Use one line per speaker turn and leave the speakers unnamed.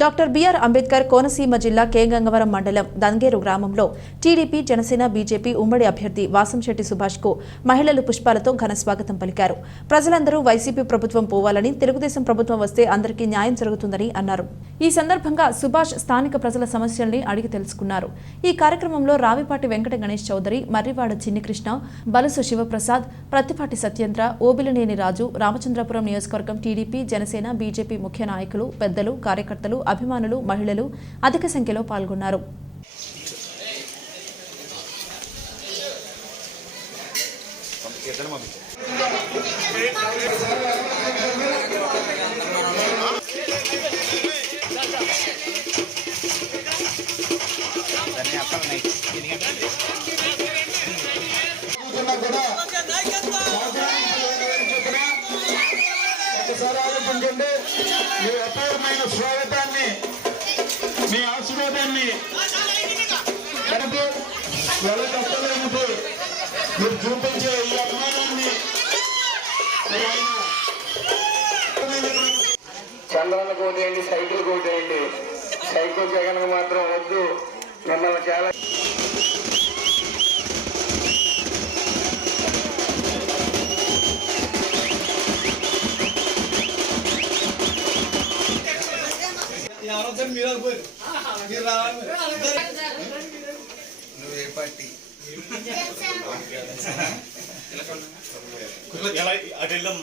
Doctor BR Ambedkar Konaseema జిల్లా కేగంగవరం మండలం దంగేరు గ్రామంలో టీడీపీ జనసేన బీజేపీ ఉమ్మడి అభ్యర్థి వాసంశెట్టి సుభాష్కు మహిళలు పుష్పాలతో ఘన స్వాగతం పలికారు. ప్రజలందరూ వైసీపీ ప్రభుత్వం పోవాలని తెలుగుదేశం ప్రభుత్వం వస్తే అందరికీ న్యాయం జరుగుతుందని అన్నారు. ఈ సందర్భంగా సుభాష్ స్థానిక ప్రజల సమస్యల్ని అడిగి తెలుసుకున్నారు. ఈ కార్యక్రమంలో రావిపాటి వెంకట గణేష్ చౌదరి మర్రివాడ చిన్నికృష్ణ బలసు శివప్రసాద్ ప్రత్తిపాటి సత్యేంద్ర ఓబిలనేని రాజు రామచంద్రపురం నియోజకవర్గం టీడీపీ జనసేన బీజేపీ ముఖ్య నాయకులు పెద్దలు కార్యకర్తలు అభిమానులు మహిళలు అధిక సంఖ్యలో పాల్గొన్నారు.
కూర్చున్నా ఒకసారి మీ అపూర్వమైన స్వాగతాన్ని మీ ఆశీర్వాదాన్ని కనుక వెళ్ళగట్టలేనిది మీరు చూపించే ఈ అభిమానాన్ని మరి చంద్రన్న కోటేయండి సైకిల్ కోటేయండి. సైకిల్ జగన్ మాత్రం వద్దు. మిమ్మల్ని చాలా
ఎవరొచ్చారు మీరు అనుకోరు మీరు రావాలి.
నువ్వు ఏ పార్టీ
ఎలా అటు వెళ్ళాం